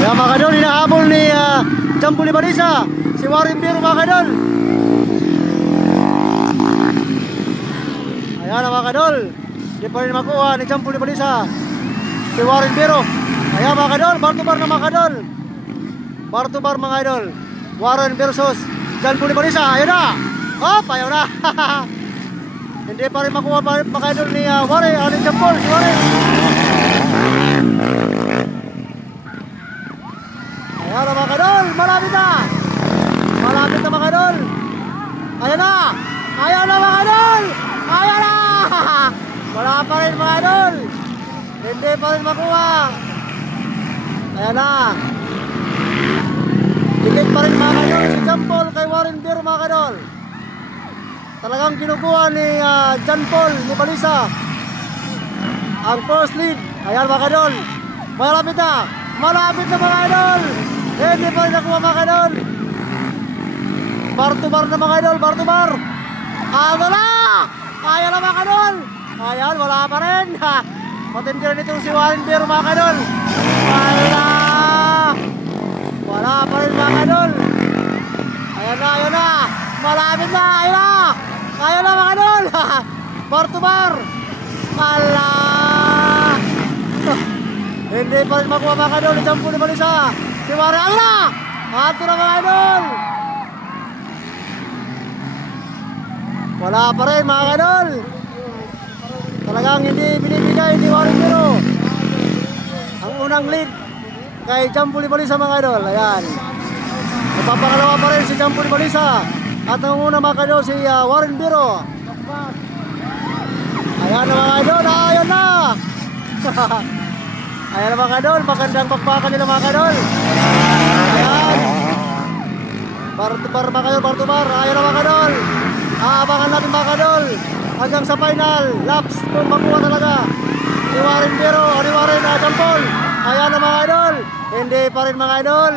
Kaya mga kadol, hinahabol ni Jampo Libalisa si Warren Biro mga kadol. Ayan mga kadol, di pa rin makuha ni Jampo Libalisa si Warren Biro. Ayan mga kadol, bar to bar na mga kadol. Bar to bar mga idol. Warren versus Jampo Libalisa. Ayun na. Hop, ayaw na. Hindi pa rin makuha mga idol ni Warren, ni Jampo, si Warren. Ayan na mga kadol, malapit na. Malapit na mga kadol. Ayan na. Ayan na mga kadol. Ayan na. Wala pa rin mga idol. Hindi pa rin makuha. Ayan na. Dikit pa rin mga kadol si Jampo kay Warren Biro mga kadol. Talagang kinukuha ni John Paul Libalisa ang first lead. Ayan mga kadol. Malapit na. Malapit na mga idol. Hindi pa rin nakuha mga kadol. Bar to bar na mga idol. Bar to bar. Ano na. Ayan na mga kadol. Ayan, wala pa rin. Matindi rin itong si Warren Biro mga kadol. Wala pa rin mga kadol. Ayan na, ayan na. Malapit na, ayan na. Ayan na mga kadol. Bar to bar. Ala. Hindi pa rin makuha mga kadol ni Jampo Libalisa si Warren. Ayan na. Ato na mga kadol. Wala pa rin mga kadol. Talagang hindi binibigay ni Warren Biro ang unang lead kay Jampo Libalisa mga idol. Ayan. Nagpapakalawa pa rin si Jampo Libalisa. At ang una mga kadol si Warren Biro. Ayan na mga idol. Ayan na. Ayan na mga kadol. Magandang pagpakan nila mga kadol. Ayan. Bar to bar mga kadol. Bar to bar. Ayan na mga kadol. Aabangan natin mga kadol hanggang sa final laps kung makuha talaga ni Warren Biro o ni Warren Jampo. Ayan na mga idol. Hindi pa rin mga idol.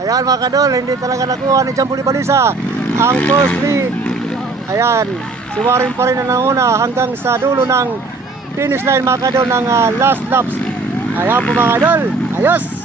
Ayan mga kadol, hindi talaga nakuha ni Jampo Libalisa ang first lead. Ayan, si Warren pa rin ang nanguna hanggang sa dulo ng finish line mga kadol ng last laps. Ayan po mga idol. Ayos!